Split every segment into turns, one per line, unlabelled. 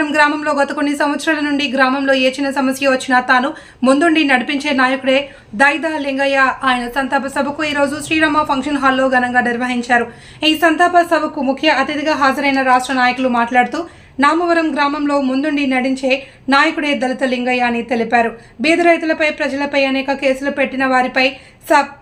గ్రామంలో గత కొన్ని సంవత్సరాల నుండి గ్రామంలో ఏ చిన్న సమస్య వచ్చినా తాను ముందుండి నడిపించే నాయకుడే దైద లింగయ్య. ఆయన సంతాప సభకు ఈరోజు శ్రీరామ ఫంక్షన్ హాల్లో ఘనంగా నిర్వహించారు. ఈ సంతాప సభకు ముఖ్య అతిథిగా హాజరైన రాష్ట్ర నాయకులు మాట్లాడుతూ నామవరం గ్రామంలో ముందుండి నడించే నాయకుడే దళిత లింగయ్య అని తెలిపారు. బీద రైతులపై ప్రజలపై అనేక కేసులు పెట్టిన వారిపై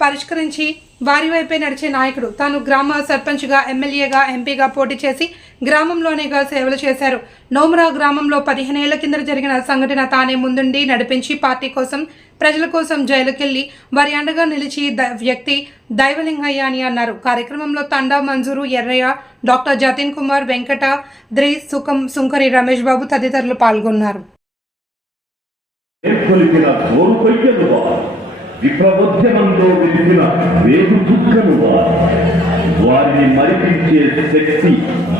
పరిష్కరించి వారి వైపే నడిచే నాయకుడు తాను గ్రామ సర్పంచ్గా ఎమ్మెల్యేగా ఎంపీగా పోటీ చేసి గ్రామంలోనేగా సేవలు చేశారు. నోమురా గ్రామంలో పదిహేనేళ్ళ కింద జరిగిన సంఘటన తానే ముందుండి నడిపించి పార్టీ కోసం ప్రజల కోసం జైలుకెళ్ళి వారి అండగా నిలిచి ద- వ్యక్తి దైవలింగయ్య అని అన్నారు. కార్యక్రమంలో తండా మంజూరు ఎర్రయ్య డాక్టర్ జతిన్ కుమార్ వెంకట ద్రి సుఖం సుంకరి రమేష్ బాబు తదితరులు పాల్గొన్నారు.
కొలికిన గోరు కొయ్యలువా విప్రబోధ్యమంలో వెలిగిన వేగు చుక్కలువా వారిని మరిపించే శక్తి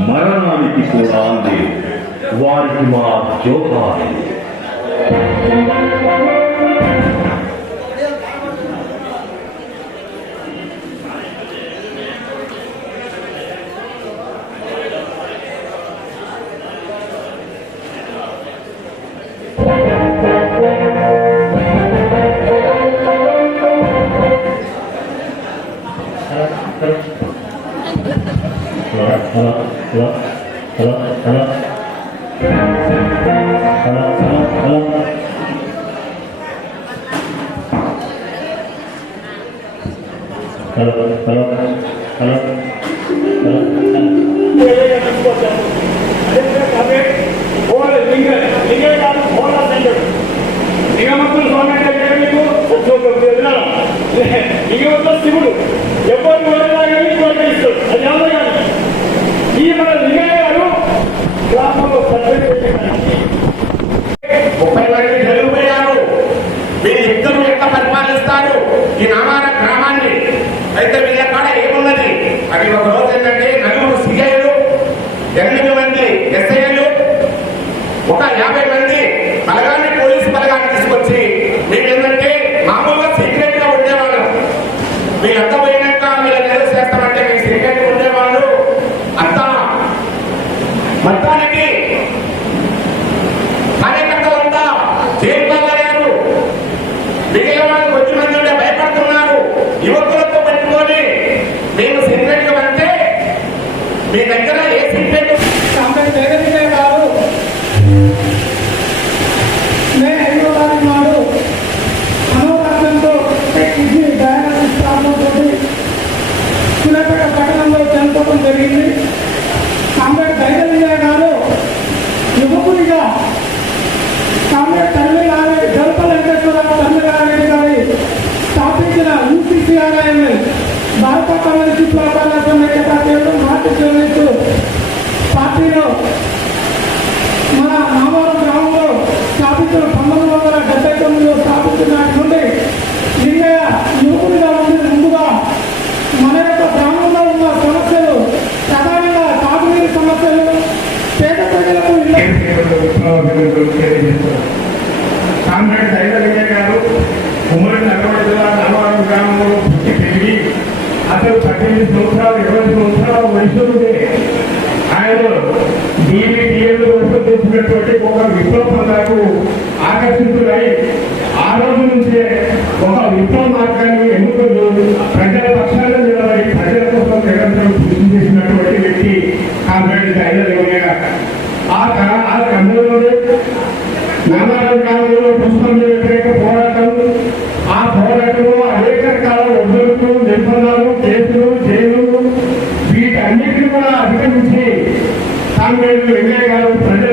మరణానికి కూడా లేదు. వారికి మా జోహాలు
ฮัลโหลฮัลโหลฮัลโหลฮัลโหลฮัลโหลฮัลโหลฮัลโหลฮัลโหลฮัลโหล కానీ ఒక రోజు ఏంటంటే నలుగురు సిఐలు ఎనిమిది మంది
ఎస్ఐలు ఒక యాభై యూపీసీఆర్ఐఎంఎల్ భారత కమ్యూనిస్ట్ ప్రోగ్రాల సమైక్య పార్టీలో మార్చి జర్నలిస్టు పార్టీలో మన మామూలు గ్రామంలో స్థాపించిన పంతొమ్మిది వందల డెబ్బై తొమ్మిదిలో స్థాపించిన నాటి నుండి లింగయ్య యువకుడిగా ఉండి ముందుగా మన యొక్క గ్రామంలో ఉన్న సమస్యలు ప్రధానంగా తాగునీరు సమస్యలు పేద ప్రజలకు ఇళ్ళ
కామ్రేడ్ విజయ్ గారు ఉమ్మడి నల్గొండ జిల్లా నల్లవరం గ్రామంలో అతను పద్దెనిమిది సంవత్సరాలు ఇరవై సంవత్సరాల వయసులోనే ఆయన డివి డిఎల్ వరకు తెచ్చినటువంటి ఒక విప్లవాలకు ఆకర్షితులై ఆ రోజు నుంచే ఒక విప్లవ మార్గాన్ని ఎన్నుకొని ప్రజల పక్షాన నిలబడి ప్రజల కోసం నిరంతరం కృషి చేసినటువంటి వ్యక్తి కామ్రేడ్ దైవలింగ గారు ఆ క- ఆ క్రమంలోనే నానాడు కాలంలో పుస్తకం వ్యతిరేక పోరాటం ఆ పోరాటంలో అదే కాంగ్రెస్ వెంకయ్య గారు ప్రజల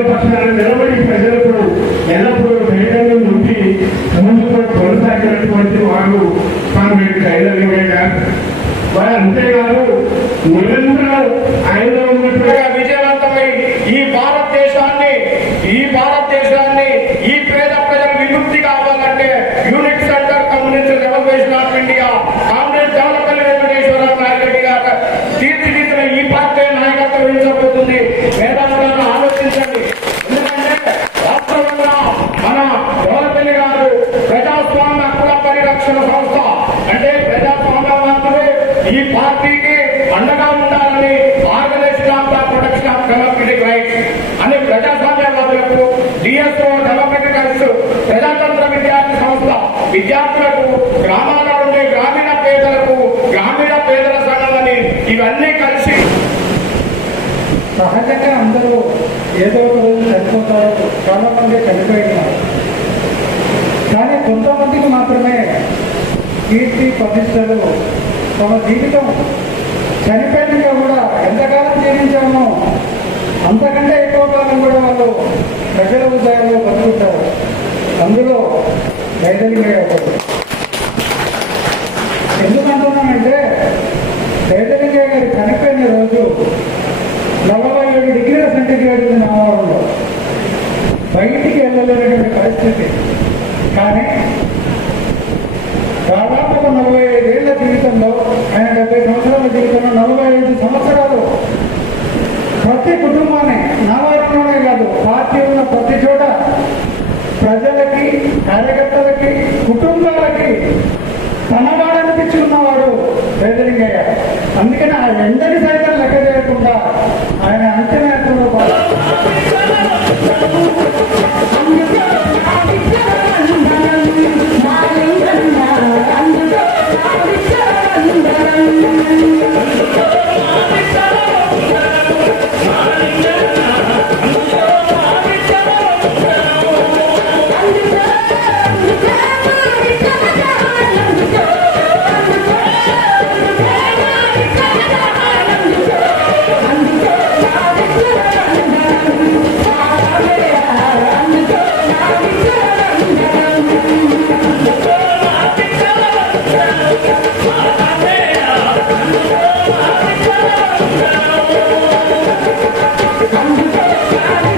విద్యార్థులకు గ్రామాల్లో ఉండే గ్రామీణ పేదలకు గ్రామీణ పేదల సంఘాలని ఇవన్నీ కలిసి
సహజంగా అందరూ ఏదో ఒక రోజు చనిపోతారు చాలా మంది చనిపోయినారు. కానీ కొంతమందికి మాత్రమే కీర్తి ప్రతిష్టలు తమ జీవితం చనిపోయినగా కూడా ఎంతకాలం జీవించామో అంతకంటే ఎక్కువ కాలం కూడా వాళ్ళు ప్రజల ఉద్యోగంలో బతుకుతారు. అందులో దైదలింగే ఒకటి ఎందుకంటున్నానంటే దైదలింగే గారు చనిపోయిన రోజు నలభై ఏడు డిగ్రీల సెంటిగ్రేడ్ ఉంది నామవరంలో బయటికి వెళ్ళలేనటువంటి పరిస్థితి. కానీ దాదాపు నలభై ఐదేళ్ళ జీవితంలో ఆయన డెబ్బై సంవత్సరాల జీవితంలో నలభై ఐదు సంవత్సరాలు ప్రతి కుటుంబాన్ని నామవరంలోనే కాదు పార్టీ Yeah.